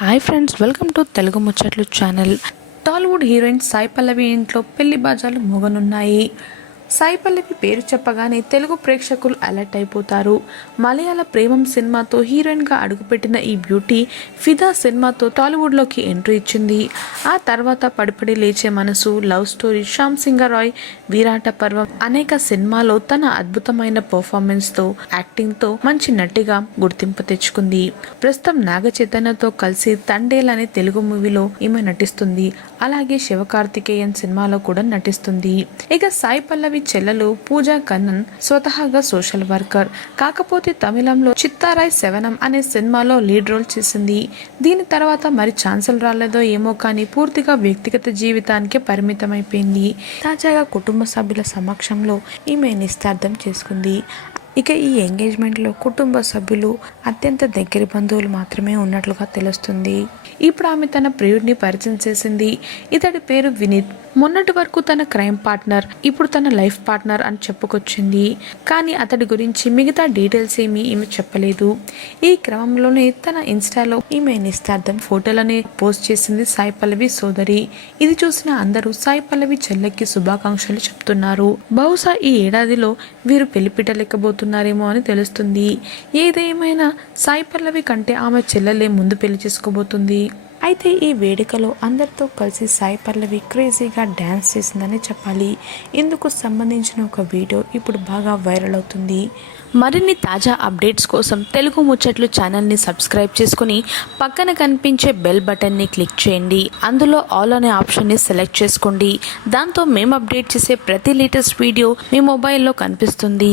Hi friends welcome to Telugu ముచ్చట్లు channel Tollywood heroine Sai Pallavi ఇంట్లో పెళ్ళి బాజాలు మోగనున్నాయి. సాయి పల్లవి పేరు చెప్పగానే తెలుగు ప్రేక్షకులు అలర్ట్ అయిపోతారు. మలయాళ ప్రేమం సినిమాతో హీరోయిన్గా అడుగుపెట్టిన ఈ బ్యూటీ ఫిదా సినిమాతో టాలీవుడ్లోకి ఎంట్రీ ఇచ్చింది. ఆ తర్వాత పడిపడి లేచే మనసు లవ్ స్టోరీ శ్యామ్ సింగరాయ్ విరాట పర్వం అనేక సినిమాలో తన అద్భుతమైన పర్ఫార్మెన్స్తో యాక్టింగ్తో మంచి నటిగా గుర్తింపు తెచ్చుకుంది. ప్రస్తుతం నాగ చైతన్యతో కలిసి తండేల్ అనే తెలుగు మూవీలో ఈమె నటిస్తుంది. అలాగే శివకార్తికేయన్ సినిమాలో కూడా నటిస్తుంది. ఇక సాయి పల్లవి చెల్లెలు పూజా కన్నన్ స్వతహాగా సోషల్ వర్కర్. కాకపోతే తమిళంలో చిత్తారాయ్ శవనం అనే సినిమాలో లీడ్ రోల్ చేసింది. దీని తర్వాత మరి ఛాన్సులు రాలేదో ఏమో కానీ పూర్తిగా వ్యక్తిగత జీవితానికే పరిమితమైపోయింది. తాజాగా కుటుంబ సభ్యుల సమక్షంలో ఈమె నిస్తార్థం చేసుకుంది. ఇక ఈ ఎంగేజ్మెంట్లో కుటుంబ సభ్యులు అత్యంత దగ్గర బంధువులు మాత్రమే ఉన్నట్లుగా తెలుస్తుంది. ఇప్పుడు ఆమె తన ప్రియుడిని పరిచయం చేసింది. ఇతడి పేరు వినీత్. మొన్నటి వరకు తన క్రైమ్ పార్ట్నర్ ఇప్పుడు తన లైఫ్ పార్ట్నర్ అని చెప్పుకొచ్చింది. కానీ అతడి గురించి మిగతా డీటెయిల్స్ ఏమీ ఈమె చెప్పలేదు. ఈ క్రమంలోనే తన ఇన్స్టాలో ఈమె నిస్తార్థం ఫోటోలని పోస్ట్ చేసింది సాయి పల్లవి సోదరి. ఇది చూసిన అందరూ సాయి పల్లవి చెల్లెకి శుభాకాంక్షలు చెప్తున్నారు. బహుశా ఈ ఏడాదిలో వీరు పెళ్ళిపిటలేకపోతున్నారేమో అని తెలుస్తుంది. ఏదేమైనా సాయి పల్లవి కంటే ఆమె చెల్లెలే ముందు పెళ్ళి చేసుకోబోతుంది. అయితే ఈ వేడుకలో అందరితో కలిసి సాయి పల్లవి క్రేజీగా డ్యాన్స్ చేసిందని చెప్పాలి. ఇందుకు సంబంధించిన ఒక వీడియో ఇప్పుడు బాగా వైరల్ అవుతుంది. మరిన్ని తాజా అప్డేట్స్ కోసం తెలుగు ముచ్చట్లు ఛానల్ని సబ్స్క్రైబ్ చేసుకుని పక్కన కనిపించే బెల్ బటన్ని క్లిక్ చేయండి. అందులో ఆల్ అనే ఆప్షన్ని సెలెక్ట్ చేసుకోండి. దాంతో మేము అప్డేట్ చేసే ప్రతి లేటెస్ట్ వీడియో మీ మొబైల్లో కనిపిస్తుంది.